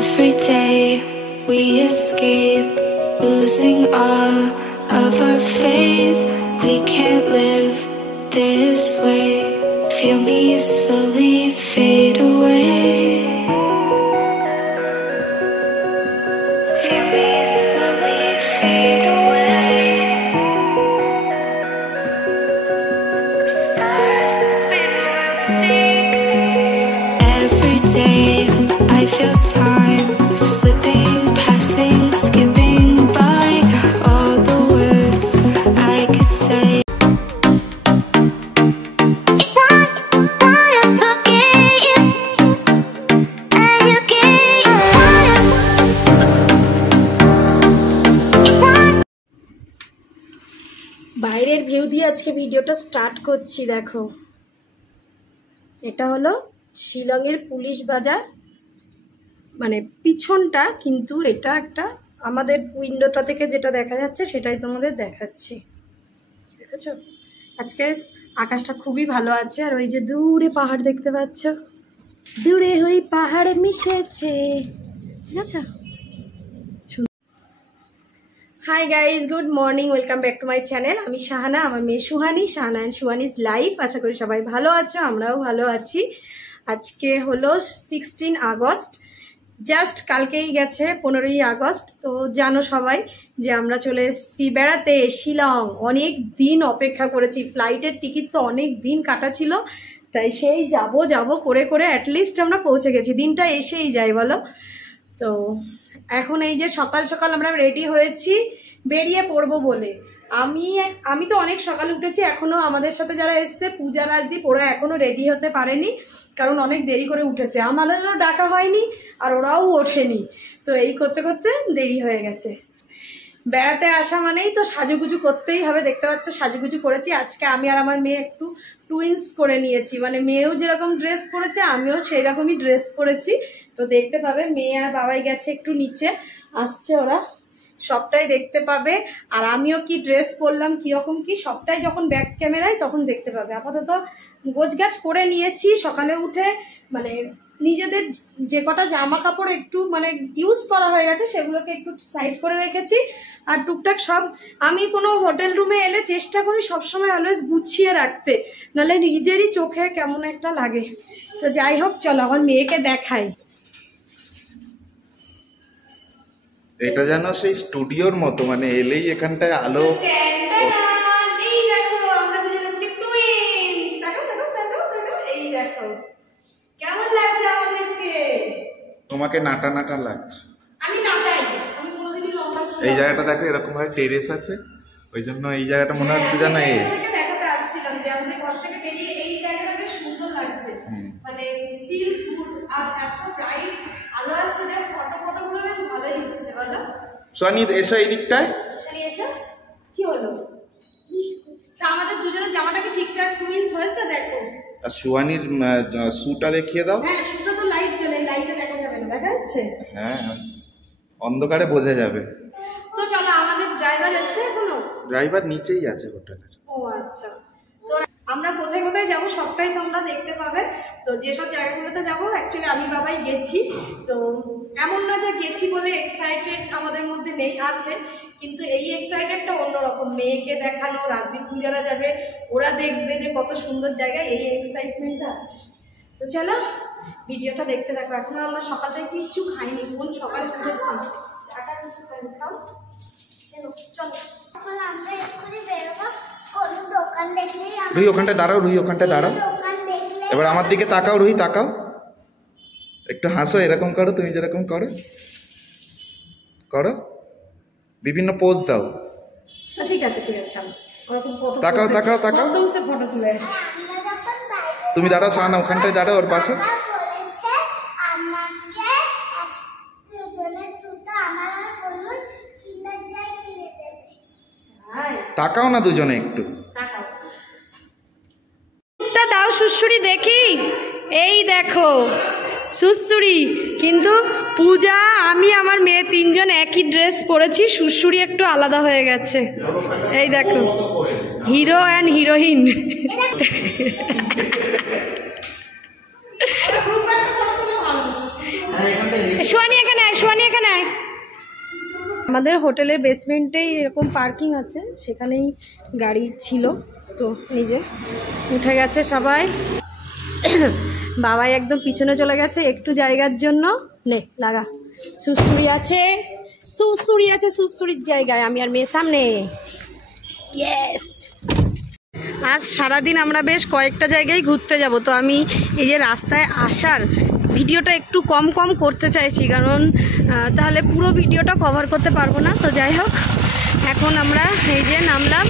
Every day we escape, losing all of our faith. We can't live this way. Feel me slowly fade away. Feel me slowly fade away. As far as the wind will take me. Every day I feel time slipping, passing, skipping by. All the words I could say. বাইরের view দিয়ে আজকে ভিডিওটা start করছি। দেখো, এটা হলো শিলংয়ের police বাজার, মানে পিছনটা, কিন্তু এটা একটা আমাদের উইন্ডোটা থেকে যেটা দেখা যাচ্ছে সেটাই তোমাদের দেখাচ্ছি। দেখেছো, আজকে আকাশটা খুবই ভালো আছে। আর ওই যে দূরে পাহাড় দেখতে পাচ্ছ, দূরে ওই পাহাড় মিশেছে, ঠিক আছে। Hi guys, good morning, welcome back to my channel. আমি শাহানা, আমার মেয়ে সুহানি, শাহানা অ্যান্ড সুহানিজ লাইফ। আশা করি সবাই ভালো আছো, আমরাও ভালো আছি। আজকে হলো 16 আগস্ট, জাস্ট কালকেই গেছে 15ই আগস্ট। তো জানো সবাই যে আমরা চলে এসেছি বেড়াতে শিলং। অনেক দিন অপেক্ষা করেছি, ফ্লাইটের টিকিট তো অনেক দিন কাটা ছিল, তাই সেই যাব করে করে অ্যাটলিস্ট আমরা পৌঁছে গেছি। দিনটা এসেই যায় বলো। তো এখন এই যে সকাল সকাল আমরা রেডি হয়েছি বেরিয়ে পড়বো বলে। আমি তো অনেক সকালে উঠেছি, এখনও আমাদের সাথে যারা এসছে পূজা রাজদীপ, ওরা এখনও রেডি হতে পারেনি, কারণ অনেক দেরি করে উঠেছে। আমাদেরও ডাকা হয়নি আর ওরাও ওঠেনি, তো এই করতে করতে দেরি হয়ে গেছে। বেড়াতে আসা মানেই তো সাজুগুজু করতেই হবে। দেখতে পাচ্ছ সাজুগুজু করেছি আজকে। আমি আর আমার মেয়ে একটু টুইন্স করে নিয়েছি, মানে মেয়েও যেরকম ড্রেস পরেছে আমিও সেই রকমই ড্রেস পরেছি। তো দেখতে পাবে, মেয়ে আর বাবাই গেছে একটু নিচে, আসছে ওরা, সবটাই দেখতে পাবে। আর আমিও কি ড্রেস পরলাম, কীরকম কি, সবটাই যখন ব্যাক ক্যামেরায় তখন দেখতে পাবে। আপাতত গোছগাছ করে নিয়েছি সকালে উঠে, মানে নিজেদের যে কটা জামা কাপড় একটু মানে ইউজ করা হয়ে গেছে সেগুলোকে একটু সাইড করে রেখেছি। আর টুকটাক সব, আমি কোনো হোটেল রুমে এলে চেষ্টা করি সবসময় অলওয়েজ গুছিয়ে রাখতে, নাহলে নিজেরই চোখে কেমন একটা লাগে। তো যাই হোক, চলো আমার মেয়েকে দেখাই। এটা যেন সেই স্টুডিওর মতো, মানে এলেই এখানটায় আলো। কেমন লাগছে আমাদেরকে? তোমাকে নাটা নাটা লাগছে। আমি নাটাই, আমি কোনোদিনই লম্বা ছিলাম। এই জায়গাটা দেখো, এরকম ভাবে টেরেস আছে, ওই জন্য এই জায়গাটা মনে হচ্ছে যেন দেখাতে আসছিলাম যে আমাদের ঘর থেকে বেরিয়ে এই জায়গাটা বেশ সুন্দর লাগছে, মানে ফিল গুড। আর এত ব্রাইট আলো আসছে যে ফটোগুলো বেশ ভালোই হচ্ছে, বলো। সোয়ানি এসো এই দিকটায়, এসো। কি হলো? তা আমাদের দুজনের জামাটা কি ঠিকঠাক টুইন্স হয়েছে? দেখো। আর সুয়ানির শুটা দেখিয়ে দাও। হ্যাঁ, শুটা তো লাইট জ্বলে, লাইটে দেখা যাবে না, দেখা যাচ্ছে? হ্যাঁ, অন্ধকারে বোঝা যাবে। তো চলো, আমাদের ড্রাইভার এসছে এখনো? ড্রাইভার নিচেই আছে হোটেলের। ও আচ্ছা। তো আমরা কোথায় কোথায় যাবো সবটাই তোমরা দেখতে পাবে। তো যেসব জায়গাগুলোতে যাবো, অ্যাকচুয়ালি আমি বাবাই গেছি। তো এমন না যে গেছি বলে এক্সাইটেড আমাদের মধ্যে নেই, আছে, কিন্তু এই এক্সাইটেডটা অন্যরকম। মেয়েকে দেখানো, রাজদীপ পূজারা যাবে, ওরা দেখবে যে কত সুন্দর জায়গা, এই এক্সাইটমেন্টটা আছে। তো চলো ভিডিওটা দেখতে থাকো। এখন আমরা সকাল থেকে কিচ্ছু খাইনি, কোন সকালে উঠেছি, চাটা কিছু খাও। চলো আমরা এক্ষুনি বেরোবো, কোন দোকান দেখলেই রুহি ওখানটায় দাঁড়াও, রুহি ওখানটায় দাঁড়াও। এবার আমার দিকে তাকাও, রুহি তাকাও, একটু হাসো, এরকম করো, তুমি যেরকম করো করো, বিভিন্ন পোজ দাও। ঠিক আছে ঠিক আছে, তাকাও তাকাও তাকাও, ফটো তুলে আছে। তুমি দাঁড়াও শাহানা, ওখানটায় দাঁড়াও ওর পাশে। তাকাও না দুজনে একটু, দাও সুশ্রী দেখি। এই দেখো সুশ্রী, কিন্তু পূজা, আমি, আমার মেয়ে তিনজন একই ড্রেস পরেছি, সুশ্রী একটু আলাদা হয়ে গেছে। এই দেখো, হিরো অ্যান্ড হিরোইন। সোয়ানি এখানে আয়, সোয়ানি এখানে আয়। আমাদের হোটেলের বেসমেন্টেই এরকম পার্কিং আছে, সেখানেই গাড়ি ছিল। তো এই যে উঠে গেছে সবাই। বাবাই একদম পিছনে চলে গেছে একটু জায়গার জন্য। নে লাগা, সুসুরি আছে, সুসুরি আছে, সুসুরির জায়গায় আমি আর মেয়ে সামনে। ইয়েস, আজ সারাদিন আমরা বেশ কয়েকটা জায়গায় ঘুরতে যাব। তো আমি এই যে রাস্তায় আসার ভিডিওটা একটু কম করতে চাইছি, কারণ তাহলে পুরো ভিডিওটা কভার করতে পারবো না। তো যাই হোক, এখন আমরা এই যে নামলাম,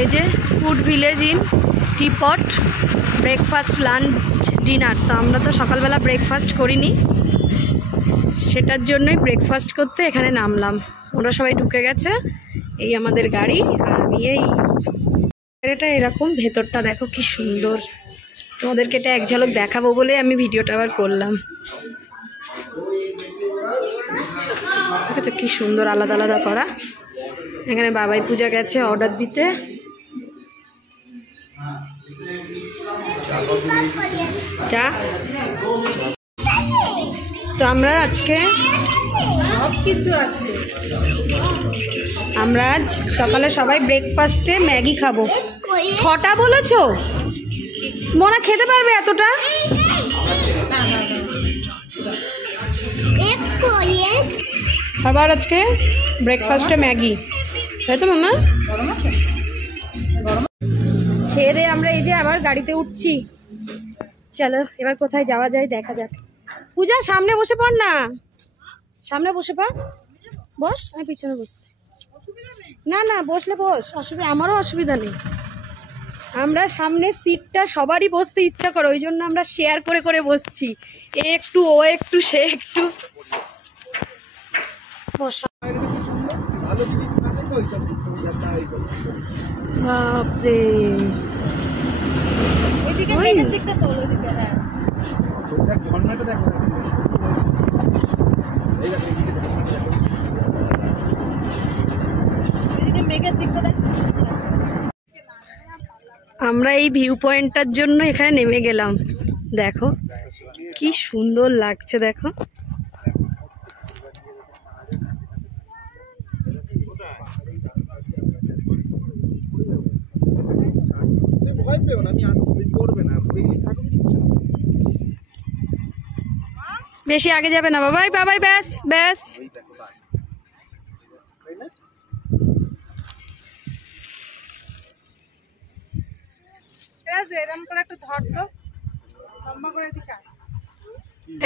এই যে food village in teapot, breakfast, lunch, dinner. তো আমরা তো সকালবেলা ব্রেকফাস্ট করিনি, সেটার জন্যই ব্রেকফাস্ট করতে এখানে নামলাম। ওরা সবাই ঢুকে গেছে, এই আমাদের গাড়ি। আর আমি এই এটা এরকম, ভেতরটা দেখো কি সুন্দর। তোমাদেরকে এটা এক ঝলক দেখাবো বলে আমি ভিডিওটা আবার করলাম। ঠিক আছে, কি সুন্দর আলাদা আলাদা করা। এখানে বাবাই পূজা গেছে অর্ডার দিতে। চা। তো আমরা আজকে সব কিছু আছে। আমরা আজ সকালে সবাই ব্রেকফাস্টে ম্যাগি খাবো। 6টা বলেছো? মোনা খেতে পারবে এতটা? আবার আজকে ব্রেকফাস্টে ম্যাগি, তাই তো মামা? খেয়ে দিয়ে আমরা এই যে আবার গাড়িতে উঠছি। চলো এবার কোথায় যাওয়া যায় দেখা যাক। পূজা সামনে বসে পড় না, সামনে বসে পড়। বস, আমি পিছনে বসছি। না না বসলে বস, অসুবিধা, আমারও অসুবিধা নেই। আমরা সামনে সিটটা সবারই বসতে ইচ্ছা করে, ওই জন্য আমরা শেয়ার করে করে বসছি। এ একটু, ও একটু, সে একটু। বসা বাপরে, ওইদিকে মেঘের দিকটা তোল, ওইদিকে। হ্যাঁ আমরা এই ভিউ পয়েন্টটার জন্য এখানে নেমে গেলাম। দেখো কি সুন্দর লাগছে, দেখো। বেশি আগে যাবে না বাবাই, বাবাই, ব্যাস ব্যাস।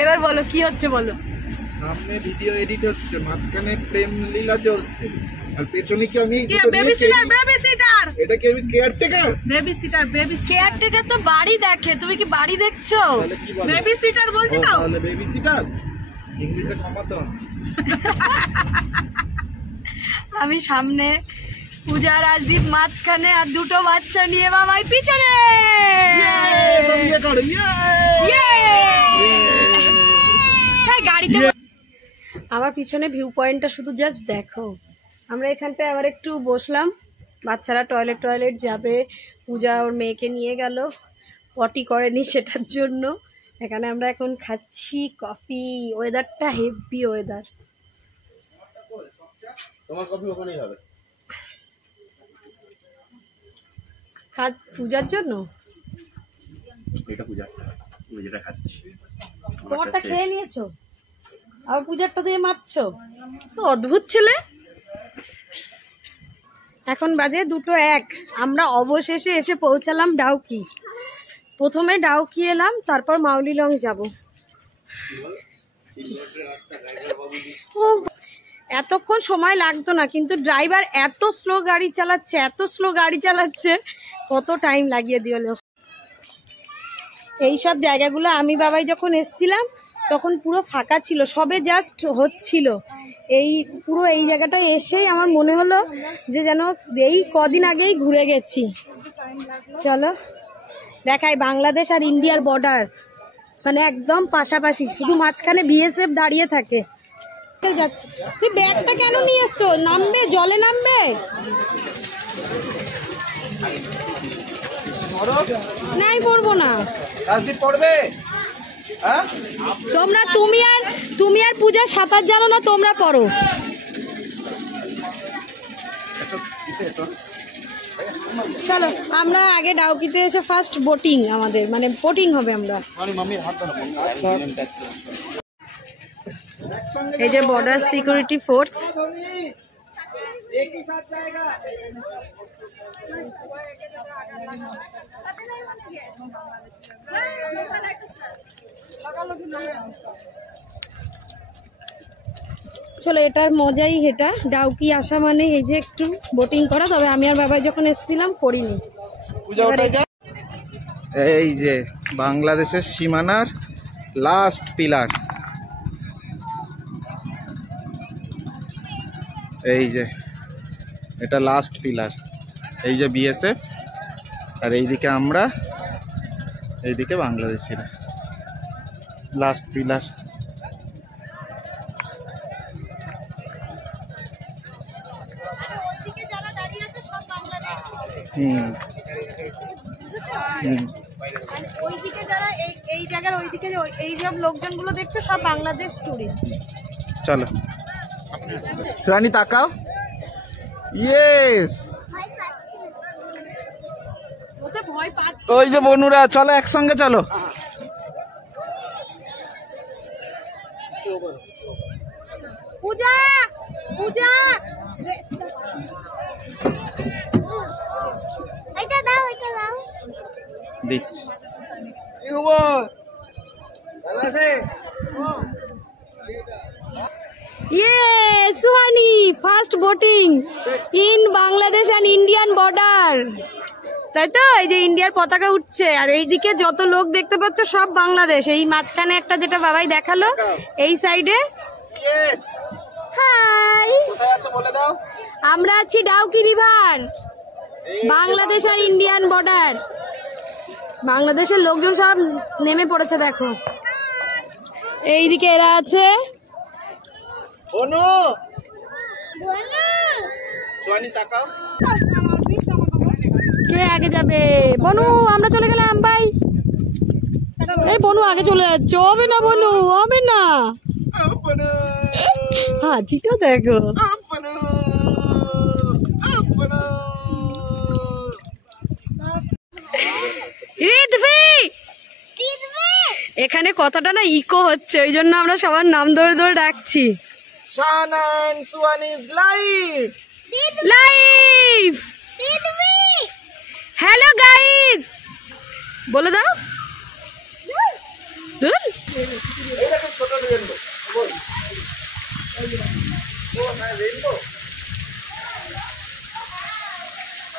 এবার বলো কি হচ্ছে, বলো। সামনে ভিডিও এডিট হচ্ছে, মাঝখানে প্রেম লীলা চলছে, আর পেছনে কি আমি বেবি সিটার, বেবি সিটার। এটা কি আমি caretaker? Baby seater, baby caretaker তো বাড়ি দেখে, তুমি কি বাড়ি দেখছো? বেবি সিটার বলছি তো। তাহলে বেবি সিটার ইংলিশে কমাতো। আমি সামনে, পূজা, রাজদীপ মাঝখানে, আর দুটো বাচ্চা নিয়ে বাবাই পিছনে। গাড়িতে আমার পিছনে ভিউ পয়েন্টটা শুধু জাস্ট দেখো। আমরা এখানটায় আবার একটু বসলাম, বাচ্চারা টয়লেট যাবে, পূজা ওর মেয়েকে নিয়ে গেল, পটি করেনি সেটার জন্য। এখানে আমরা এখন খাচ্ছি কফি, ওয়েদারটা হেভি ওয়েদার। তোমার কফি ওখানেই হবে। পূজার জন্য এটা পূজা, তুমি যেটা খাচ্ছি তোমারটা খেয়ে নিয়েছো, আবার পূজারটা দিয়ে মারছো। অদ্ভুত ছেলে। এখন বাজে 2:01। আমরা অবশেষে এসে পৌঁছালাম ডাউকি। প্রথমে ডাউকি এলাম, তারপর মাউলিলং যাব। ও এতক্ষণ সময় লাগতো না, কিন্তু ড্রাইভার এত স্লো গাড়ি চালাচ্ছে, কত টাইম লাগিয়ে দিল। এইসব জায়গাগুলো আমি বাবাই যখন এসছিলাম তখন পুরো ফাঁকা ছিল, সবে জাস্ট হচ্ছিল। এই পুরো এই জায়গাটা এসেই আমার মনে হলো যে যেন এই কদিন আগেই ঘুরে গেছি। চলো দেখাই, বাংলাদেশ আর ইন্ডিয়ার বর্ডার, মানে একদম পাশাপাশি, শুধু মাঝখানে বিএসএফ দাঁড়িয়ে থাকে। যাচ্ছে, তুই ব্যাগটা কেন নিয়ে এসছো? নামবে, জলে নামবে। নাই পড়বো না, পড়বে। তোমরা, তুমি আর পূজা সাঁতার জানো না, তোমরা পড়ো। চলো আমরা আগে ডাউকিতে এসে ফার্স্ট বোটিং, আমাদের মানে বোটিং হবে। আমরা এই যে বর্ডার সিকিউরিটি ফোর্স, চলো এটার মজাই এটা। ডাউকি আসা মানে এই যে একটু বোটিং করা, তবে আমি আর বাবাই যখন এসেছিলাম করিনি। এই যে বাংলাদেশের সীমানার লাস্ট পিলার, এই যে এটা লাস্ট পিলার, এই যে বিএসএফ, আর এইদিকে আমরা, এইদিকে বাংলাদেশিরা। Last pillar. ওইদিকে যারা এই জায়গার ওইদিকে এই সব লোকজনগুলো দেখছো সব বাংলাদেশ টুরিস্ট। চলো সুহানি তাকাও। ইয়েস, ভয় পাচ্ছে। ওই যে বনুরা, চলো একসঙ্গে চলো। পূজা পূজা এটা দাও, এটা দাও। দিচ্ছি। Suhani first boating in Bangladesh and Indian border, তাই তো? এই যে ইন্ডিয়ার পতাকা উঠছে, আর এইদিকে যত লোক দেখতে পাচ্ছ সব বাংলাদেশ। এই মাঝখানে একটা যেটা বাবাই দেখালো, এই সাইডে। হাই, আমরা আছি ডাউকি রিভার, বাংলাদেশ আর ইন্ডিয়ান বর্ডার। বাংলাদেশের লোকজন সব নেমে পড়েছে, দেখো এইদিকে এরা আছে। কে আগে যাবে? বনু, আমরা চলে গেলাম, বাই। এই বনু আগে চলে যাচ্ছে। হবে না বনু, হবে না। হাজিটা দেখো। এখানে কথাটা না ইকো হচ্ছে, ওই জন্য আমরা সবার নাম ধরে ধরে ডাকছি। Shahana and Suhani's live live. Hello guys, বলে দাও।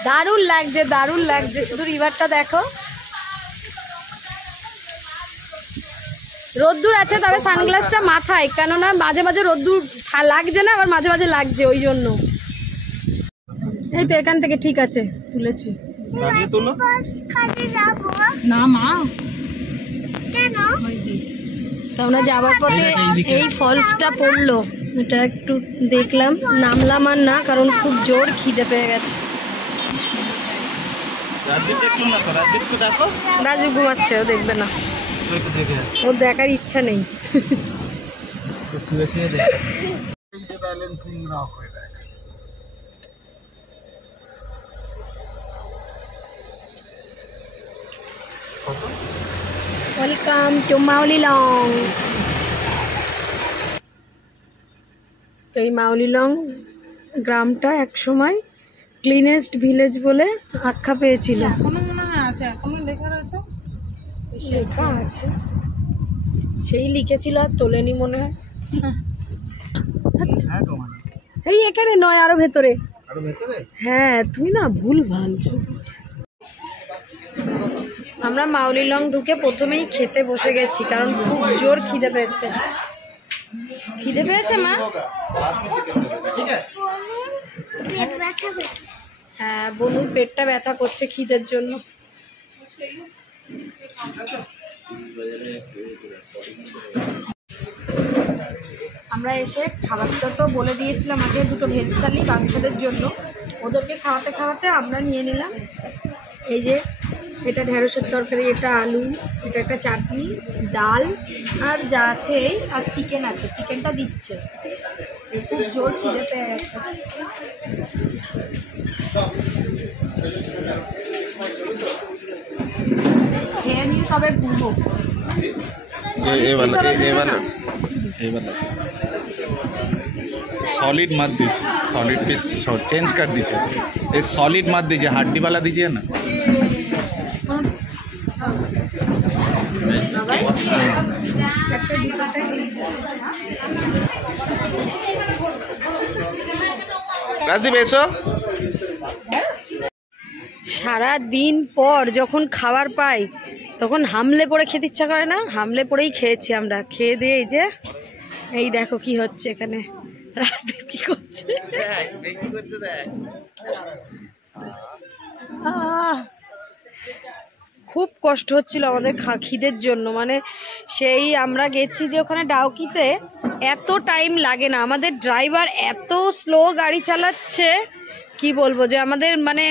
দারুণ লাগছে, দারুণ লাগছে। শুধু রিভারটা দেখো। রোদ্দুর আছে, তবে সানগ্লাসটা মাথায়, কেননা মাঝে মাঝে রোদ্দুর লাগছে না, আবার মাঝে মাঝে লাগছে, ওই জন্য। এই তো এখান থেকে ঠিক আছে, তুলেছি। না মা, কেন? তো আমরা যাওয়ার পথে এই ফলসটা পড়লো, এটা একটু দেখলাম, নামলাম আর না, কারণ খুব জোর খিদে পেয়ে গেছে। রাজু ঘুমাচ্ছে, ও দেখবে না, ওর দেখার ইচ্ছা নেই। Welcome to Mawlynnong. তো এই মাউলিলং গ্রামটা একসময় ক্লিনেস্ট ভিলেজ বলে আখ্যা পেয়েছিল। এখনো মনে হয় আছে, এখনো লেখা আছে, লেখা আছে। সেই লিখেছিল আর তোলেনি মনে হয়। এই এখানে নয়, আরো ভেতরে। হ্যাঁ, তুমি না ভুল ভাল। আমরা মাউলিলং ঢুকে প্রথমেই খেতে বসে গেছি, কারণ খুব জোর খিদে পেয়েছে। খিদে পেয়েছে মা? হ্যাঁ, বনুর পেটটা ব্যথা করছে খিদের জন্য। আমরা এসে খাবারটা তো বলে দিয়েছিলাম আগে, দুটো ভেজ থালি বাচ্চাদের জন্য। ওদেরকে খাওয়াতে খাওয়াতে আমরা নিয়ে নিলাম এই যে এটা ঢেঁড়সের তরকারি, এটা আলু, এটা একটা চাটনি, ডাল আর যা আছে এই, আর চিকেন আছে, চিকেনটা দিচ্ছে। খুব জোর খিদে পেয়ে গেছে। খেয়ে নিয়ে তবে ঘুরবো। सॉलिड मत दीजिए, सॉलिड पीस चेंज कर दीजिए, ये सॉलिड मत दीजिए, हड्डी वाला दीजिए ना। রাজদীপ এসো। সারা দিন পর যখন খাবার পাই তখন হামলে পড়ে খেতে ইচ্ছা করে না, হামলে পড়েই খেয়েছি আমরা। খেয়ে দিয়ে এই যে এই দেখো কি হচ্ছে এখানে, রাজদীপ কি করছে। খুব কষ্ট হচ্ছিল আমাদের খিদের জন্য, মানে সেই আমরা গেছি যে ওখানে ডাউকিতে এত টাইম লাগে না, আমাদের ড্রাইভার এত স্লো গাড়ি চালাচ্ছে কি বলবো, যে আমাদের মানে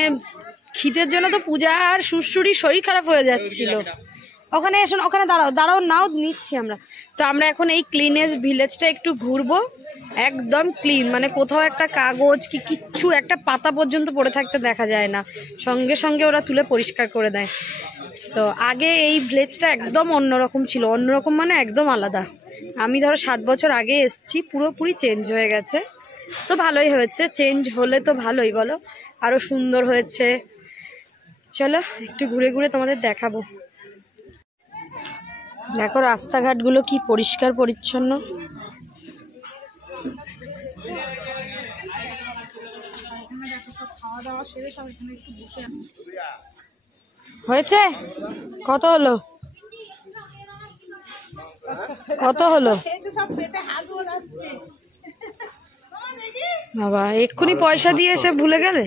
খিদের জন্য তো পূজা আর সুরসুরি শরীর খারাপ হয়ে যাচ্ছিল। ওখানে এসো, ওখানে দাঁড়াও, দাঁড়াও নাও, নিচ্ছি আমরা। তো আমরা এখন এই ক্লিনেস্ট ভিলেজটা একটু ঘুরবো, একদম ক্লিন, মানে কোথাও একটা কাগজ কি কিচ্ছু একটা পাতা পর্যন্ত পড়ে থাকতে দেখা যায় না, সঙ্গে সঙ্গে ওরা তুলে পরিষ্কার করে দেয়। তো আগে এই ভিলেজটা একদম অন্যরকম ছিল, অন্যরকম মানে একদম আলাদা। আমি ধরো 7 বছর আগে এসছি, পুরোপুরি চেঞ্জ হয়ে গেছে। তো ভালোই হয়েছে, চেঞ্জ হলে তো ভালোই বলো, আরো সুন্দর হয়েছে। চলো একটু ঘুরে ঘুরে তোমাদের দেখাবো। দেখো রাস্তাঘাটগুলো কি পরিষ্কার পরিচ্ছন্ন। হয়েছে? কত হলো? কত হলো বাবা? এক্ষুনি পয়সা দিয়ে এসে ভুলে গেলে।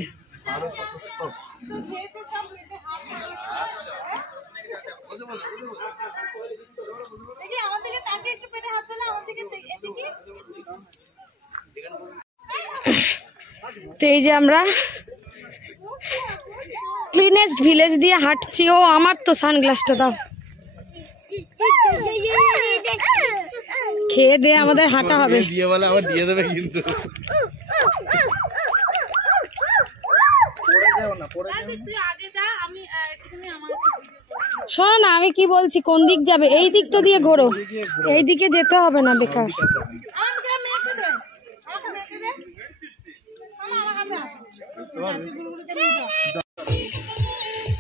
তো এই যে আমরা ক্লিনেস্ট ভিলেজ দিয়ে হাঁটছি। ও আমার তো সানগ্লাসটা দাও। খেয়ে দিয়ে আমাদের হাঁটা হবে। শোনো না, আমি কি বলছি, কোন দিক যাবে? এই দিকটা দিয়ে ঘোরো, এই দিকে যেতে হবে না বেকার।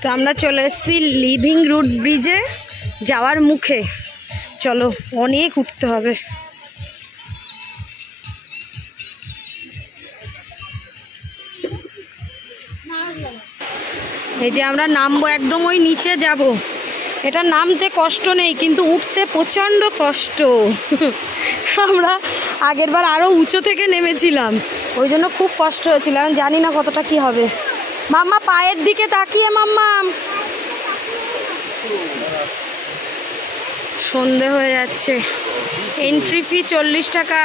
তো আমরা চলে এসেছি লিভিং রুট ব্রিজে যাওয়ার মুখে। চলো, অনেক উঠতে হবে। এই যে আমরা নামবো, একদম ওই নিচে যাব। এটা নামতে কষ্ট নেই, কিন্তু উঠতে প্রচণ্ড কষ্ট। আমরা আগেরবার আরও উঁচু থেকে নেমেছিলাম, ওই জন্য খুব কষ্ট হয়েছিল। আমি জানি না কতটা কি হবে। মাম্মা পায়ের দিকে তাকিয়ে, মাম্মা। সন্ধে হয়ে যাচ্ছে। এন্ট্রি ফি 40 টাকা।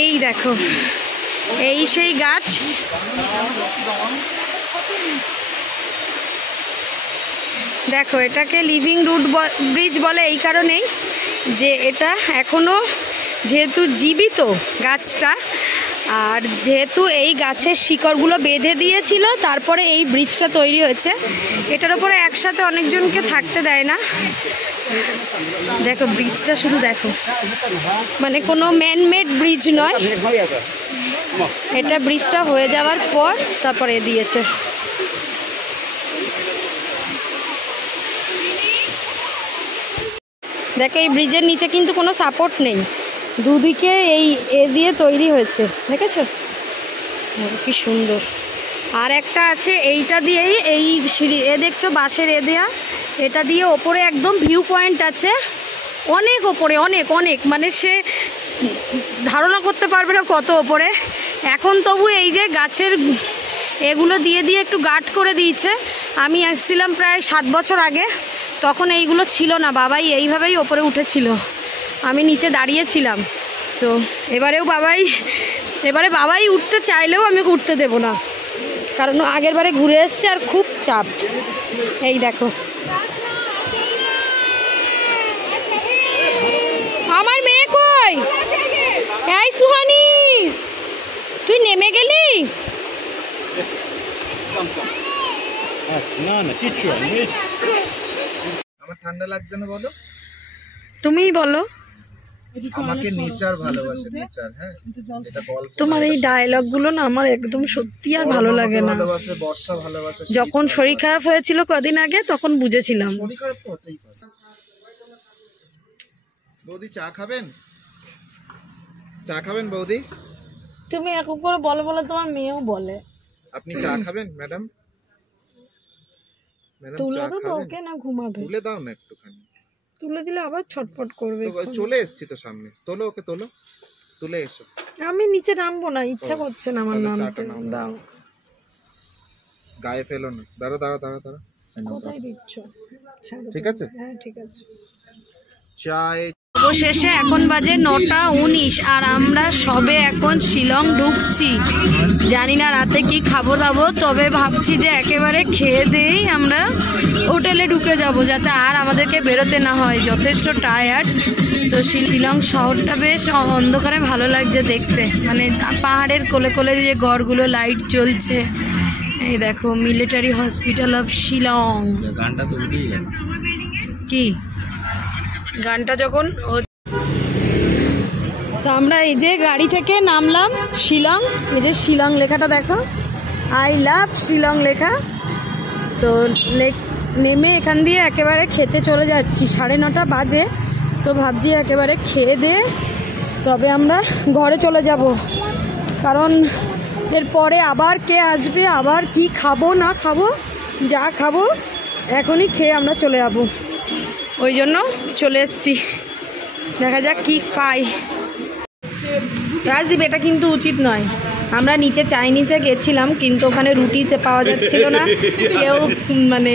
এই দেখো, এই সেই গাছ। দেখো, এটাকে লিভিং রুট ব্রিজ বলে এই কারণেই যে এটা এখনো যেহেতু জীবিত গাছটা, আর যেহেতু এই গাছের শিকড়গুলো বেঁধে দিয়েছিল, তারপরে এই ব্রিজটা তৈরি হয়েছে। এটার উপরে একসাথে অনেকজনকে থাকতে দেয় না। দেখো ব্রিজটা শুধু দেখো, মানে কোনো ম্যানমেড ব্রিজ নয় এটা। ব্রিজটা হয়ে যাওয়ার পর তারপরে দিয়েছে। দেখো এই ব্রিজের নিচে কিন্তু কোনো সাপোর্ট নেই, দুদিকে এই এ দিয়ে তৈরি হয়েছে, দেখেছো কি সুন্দর। আর একটা আছে এইটা দিয়েই, এই সিঁড়ি এ দেখছো বাঁশের এ দেয়া, এটা দিয়ে ওপরে একদম ভিউ পয়েন্ট আছে, অনেক ওপরে, অনেক অনেক, মানে সে ধারণা করতে পারবে না কত ওপরে। এখন তবু এই যে গাছের এগুলো দিয়ে দিয়ে একটু গার্ড করে দিয়েছে। আমি এসেছিলাম প্রায় 7 বছর আগে, তখন এইগুলো ছিল না, বাবাই এইভাবেই ওপরে উঠেছিল, আমি নিচে দাঁড়িয়েছিলাম। তো এবারে বাবাই উঠতে চাইলেও আমি উঠতে দেব না, কারণ আগের বারে ঘুরে এসছে আর খুব চাপ। এই দেখো আমার মেয়ে কই? এই সুহানি, তুই নেমে গেলি? আমার ঠান্ডা লাগছে না বলো? তুমিই বলো। আমাকে নেচার ভালোবাসে, নেচার। হ্যাঁ, এটা গল্প। তোমার এই ডায়লগ গুলো না আমার একদম সত্যি আর ভালো লাগে না। ভালোবাসে, বর্ষা ভালোবাসে। যখন শরীর খারাপ হয়েছিল কদিন আগে তখন বুঝেছিলাম। শরীর খারাপ তো হতেই পারে। বৌদি চা খাবেন? চা খাবেন বৌদি? তুমি এক করে বলো বলে তোমার মেয়েও বলে। আপনি চা খাবেন ম্যাডাম? তুলে তো ওকে না ঘুমাবে। তুলে দাও না একটুখানি। তুলে দিলে আবার ছটফট করবে। চলে এসছি তো সামনে, তোলো ওকে, তোলো, তুলে এসো। আমি নিচে নামবো না, ইচ্ছা করছে না আমার নামতে। দাও, গায়ে ফেলো না। দাঁড়া দাঁড়া দাঁড়া দাঁড়া। কোথায় দিচ্ছ? ঠিক আছে, হ্যাঁ ঠিক আছে। চায় অবশেষে এখন বাজে 9:19 আর আমরা সবে এখন শিলং ঢুকছি। জানি না রাতে কি খাবো দাবো, তবে ভাবছি যে একেবারে খেয়ে দিয়েই আমরা হোটেলে ঢুকে যাব, যাতে আর আমাদেরকে বেরোতে না হয়। যথেষ্ট টায়ার্ড তো। শিলং শহরটা বেশ অন্ধকারে ভালো লাগছে দেখতে, মানে পাহাড়ের কোলে কোলে যে ঘরগুলো লাইট জ্বলছে। এই দেখো মিলিটারি হসপিটাল অফ শিলং। গানটা তো কি গানটা যখন তো আমরা এই যে গাড়ি থেকে নামলাম শিলং। এই যে শিলং লেখাটা দেখো, আই লাভ শিলং লেখা। তো নেমে এখান দিয়ে একেবারে খেতে চলে যাচ্ছি। 9:30 বাজে। তো ভাবছি একেবারে খেয়ে দিয়ে তবে আমরা ঘরে চলে যাব, কারণ এরপরে আবার কে আসবে, আবার কি খাবো না খাবো, যা খাবো এখনই খেয়ে আমরা চলে যাবো। ওই জন্য চলে এসছি, দেখা যাক কি পাই। রাজদীপ, এটা কিন্তু উচিত নয়। আমরা নিচে চাইনিজে গেছিলাম, কিন্তু ওখানে রুটিতে পাওয়া যাচ্ছিল না, কেউ মানে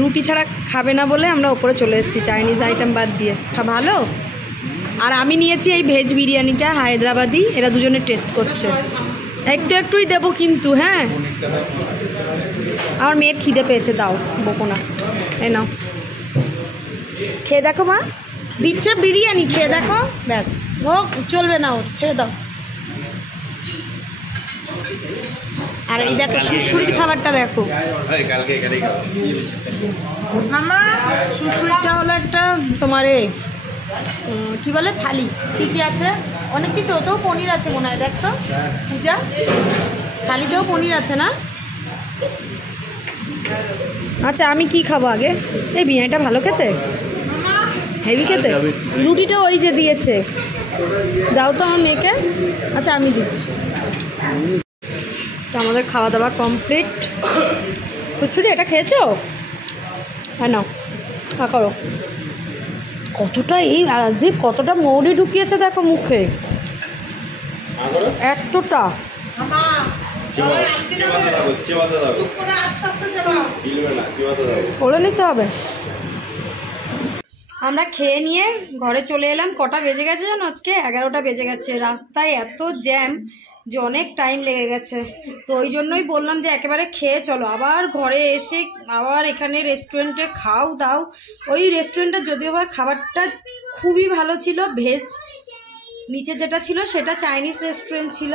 রুটি ছাড়া খাবে না বলে আমরা ওপরে চলে এসেছি চাইনিজ আইটেম বাদ দিয়ে। ভালো। আর আমি নিয়েছি এই ভেজ বিরিয়ানিটা হায়দ্রাবাদি, এরা দুজনে টেস্ট করছে। একটু একটুই দেবো কিন্তু। হ্যাঁ, আমার মেয়ের খিদে পেয়েছে, দাও বকো না। এ নাও, খেয়ে দেখো মা, দিচ্ছে বিরিয়ানি, খেয়ে দেখো। ব্যাস, ও চলবে না, ও ছেড়ে দাও। আর এই দেখো শুশুরির খাবারটা দেখো। শুশুরিটা হলো একটা তোমার কি বলে থালি, কি কি আছে অনেক কিছু। ওতেও পনির আছে মনে হয়, দেখ তো পূজা, থালিতেও পনির আছে না? আচ্ছা আমি কি খাবো আগে? এই বিরিয়ানিটা ভালো খেতে, হেভি খেতে। রুটিটা ওই যে দিয়েছে, দাও তো আমার মেয়েকে। আচ্ছা আমি দিচ্ছি। তো আমাদের খাওয়া দাওয়া কমপ্লিট। খুচুরি এটা খেয়েছো? হ্যাঁ নাও, খা করো। কতটা এই রাজদীপ কতটা মৌরি ঢুকিয়েছে দেখো মুখে, এতটা। করে নিতে হবে। আমরা খেয়ে নিয়ে ঘরে চলে এলাম। কটা বেজে গেছে জানো? আজকে 11টা বেজে গেছে। রাস্তায় এত জ্যাম যে অনেক টাইম লেগে গেছে। তো ওই জন্যই বললাম যে একেবারে খেয়ে চলো, আবার ঘরে এসে আবার এখানে রেস্টুরেন্টে খাও দাও। ওই রেস্টুরেন্টটা যদিও বা খাবারটা খুবই ভালো ছিল, ভেজ। নিচে যেটা ছিল সেটা চাইনিজ রেস্টুরেন্ট ছিল,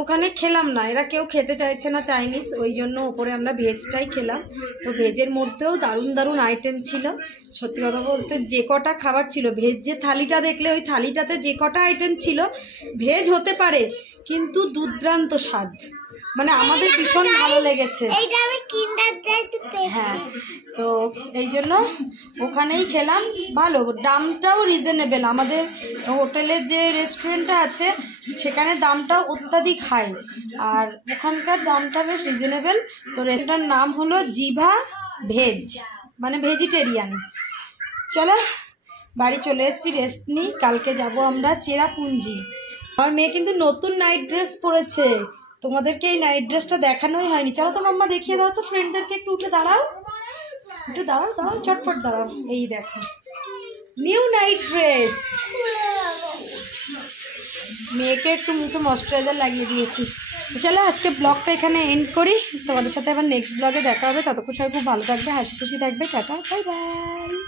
ওখানে খেলাম না, এরা কেউ খেতে চাইছে না চাইনিজ, ওই জন্য ওপরে আমরা ভেজটাই খেলাম। তো ভেজের মধ্যেও দারুণ দারুণ আইটেম ছিল। সত্যি কথা বলতে যে কটা খাবার ছিল, ভেজ যে থালিটা দেখলে ওই থালিটাতে যে কটা আইটেম ছিল, ভেজ হতে পারে কিন্তু দুর্দান্ত স্বাদ, মানে আমাদের ভীষণ ভালো লেগেছে। হ্যাঁ, তো এই জন্য ওখানেই খেলাম। ভালো, দামটাও রিজনেবল। আমাদের হোটেলের যে রেস্টুরেন্টটা আছে সেখানে দামটাও অত্যাধিক হাই, আর ওখানকার দামটা বেশ রিজনেবল। তো রেস্টুরেন্টটার নাম হলো জিভা ভেজ, মানে ভেজিটেরিয়ান। চলো বাড়ি চলে এসেছি, রেস্ট নিই। কালকে যাব আমরা চেরাপুঞ্জি। আমার মেয়ে কিন্তু নতুন নাইট ড্রেস পরেছে, তোমাদেরকে এই নাইট ড্রেসটা দেখানোই হয়নি। চলো তো মাম্মা দেখিয়ে দাও তো ফ্রেন্ডদেরকে, একটু উঠে দাঁড়াও, একটু দাঁড়াও দাঁড়াও, চটপট দাঁড়াও। এই দেখো নিউ নাইট ড্রেস। মেয়েকে একটু মুখে ময়শ্চারাইজার লাগিয়ে দিয়েছি। তো চলো আজকে ব্লগটা এখানে এন্ড করি, তোমাদের সাথে আবার নেক্সট ব্লগে দেখা হবে। ততক্ষণ সবাই খুব ভালো থাকবে, হাসি খুশি থাকবে। Tata, bye bye.